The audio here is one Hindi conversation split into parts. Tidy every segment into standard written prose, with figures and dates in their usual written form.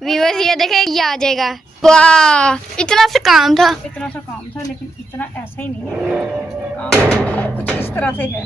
व्यूअर्स ये देखे, ये आ जाएगा। वाह, इतना सा काम था, लेकिन इतना ऐसा ही नहीं है। काम कुछ इस तरह से है।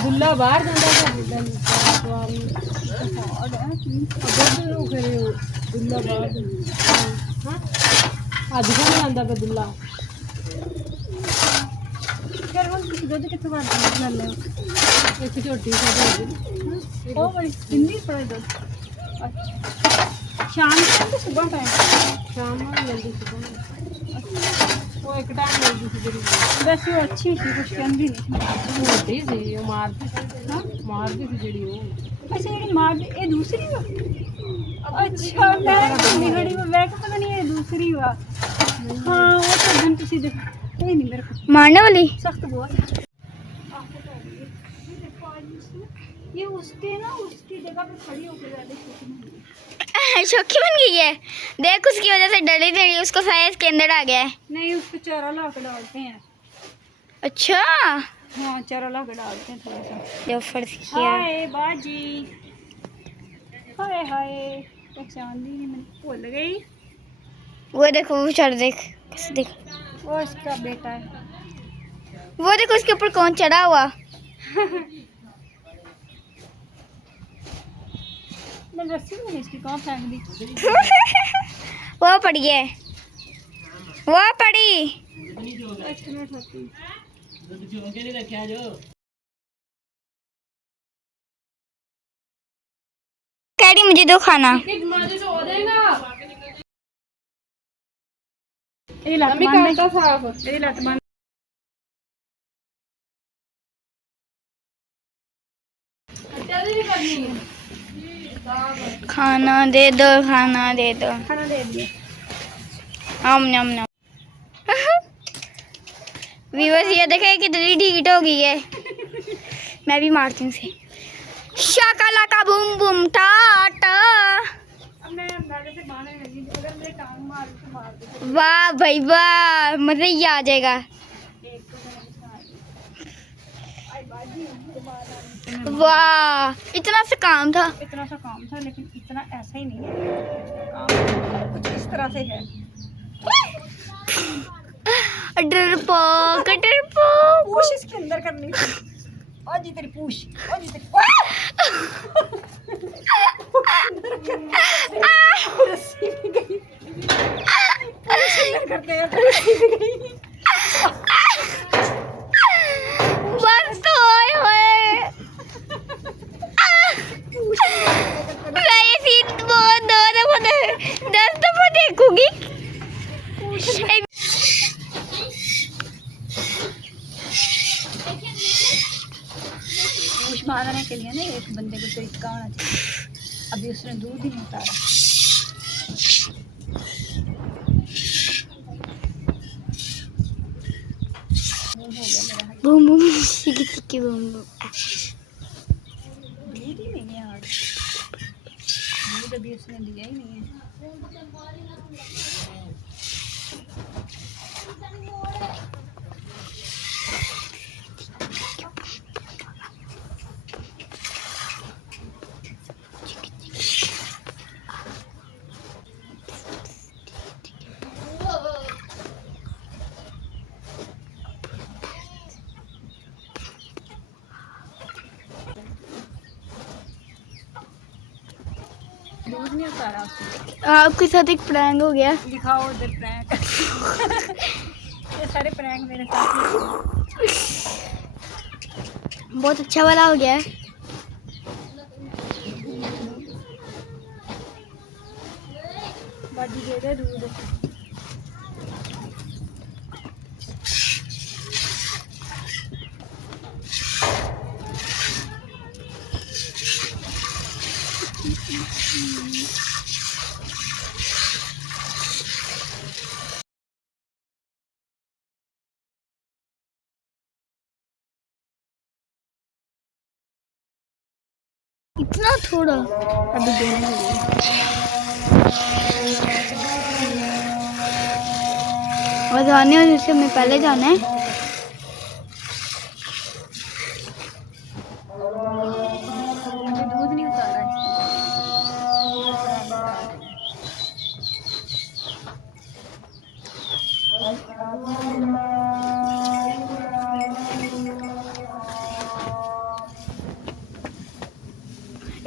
दुल्ला बाहर जाता है, दुल्ला बाहर ਅੱਜ ਨਹੀਂ ਆਂਦਾ ਪਿਆ ਦੁੱਲਾ। ਫਿਰ ਹੁਣ ਤੁਸੀਂ ਦੁੱਧ ਕਿੱਥੋਂ ਵਰਤਦੇ ਲੈ ਲਿਓ। ਇੱਕ ਝੋਟੀ ਸਾਡੀ ਉਹ ਬੜੀ ਕਿੰਨੀ ਪੜਾ ਦੁੱਧ। ਅੱਛਾ ਸ਼ਾਮ ਨੂੰ ਤੇ ਸਵੇਰ ਟਾਈਮ, ਸ਼ਾਮ ਨੂੰ ਮਿਲਦੀ ਸੀ। ਉਹ ਇੱਕ ਟਾਈਮ ਮਿਲਦੀ ਸੀ ਜਿਹੜੀ। ਵੈਸੇ ਉਹ ਅੱਛੀ ਸੀ, ਕੁਛ ਕਹਿੰਦੀ ਨਹੀਂ। ਮੋਟੀ ਸੀ, ਉਹ ਮਾਰਦੀ ਸੀ। ਹਾਂ ਮਾਰਦੀ ਸੀ ਜਿਹੜੀ ਉਹ। ਅੱਛਾ ਜਿਹੜੀ ਮਾਰਦੀ ਇਹ ਦੂਸਰੀ ਵਾ। अच्छा मैं घड़ी में बैठ पता नहीं है दूसरी हुआ। हाँ वो तो दिन किसी दिन कोई नहीं मेरे को मारने वाली सख्त बहुत। ये उसके ना उसकी जगह पे खड़ी होकर ज्यादा शौकी बन गई है। देख उसकी वजह से डरी थी, उसको शायद के अंदर आ गया है। नहीं उसको चारा ला कर डालते हैं। अच्छा हाँ चारा ला कर डालते हैं थोड़ा सा। जो फर्ज किया हाय बाजी, हाय हाय पहचान दी नहीं मैंने, भूल गई। वो देखो वो चढ़, देख देख वो इसका बेटा है। वो देखो उसके ऊपर कौन चढ़ा हुआ। मैं रस्सी में इसकी कहाँ फेंक दी। वो पड़ी है, वो पड़ी। एक मिनट होती कह रही मुझे दो खाना। खाना दे दो, खाना दे दो। खाना दे दिया। आम नम नम। व्यूअर्स ये देखे कितनी ढीठ हो गई है। मैं भी मारती हूँ इसे। शाकाला का बूम बूम टाटा। वाह भाई वाह, मजा ही आ जाएगा। वाह इतना सा काम था, लेकिन इतना ऐसा ही नहीं है। काम कुछ इस तरह से है। डरपोक डरपोक। पूछ इसके अंदर करनी थी। ओ जी तेरी पूछ, ओ जी तेरी रस्सी भी गई। पूछ अंदर करते हैं तो रस्सी भी गई। बस तो होए मैं ये सीन बहुत दस दफा देखूंगी। पूछ मारने के लिए ना एक बंदे को तरीका होना चाहिए। अभी उसने दूध ही नहीं उतारा। बूम बूम चिकी चिकी बूम बूम। दूध ही नहीं है यार, दूध अभी उसने दिया ही नहीं है। दूध नहीं उतारा उसने। आपके साथ एक प्रैंक हो गया। दिखाओ उधर प्रैंक। ये सारे प्रैंक मेरे साथ ही। बहुत अच्छा वाला हो गया है। बाजी दे दे दूध। इतना थोड़ा। अभी देने लगी। और जाने और इससे हमें पहले जाना है। अभी दूध नहीं उतारा इसने।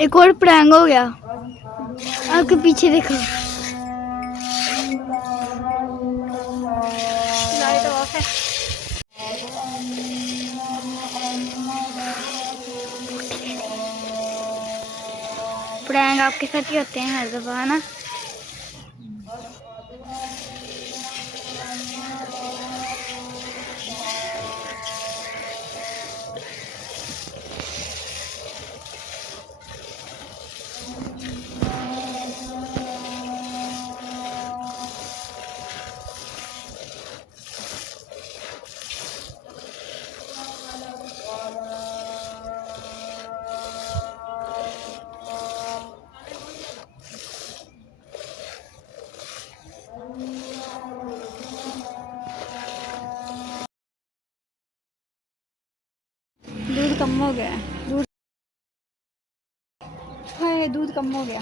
एक और प्रैंक हो गया। आपके पीछे देखो। लाइट ऑफ है। प्रैंक आपके साथ ही होते हैं हर दफा, है ना। दूध कम हो गया है। दूध, हाय दूध कम हो गया।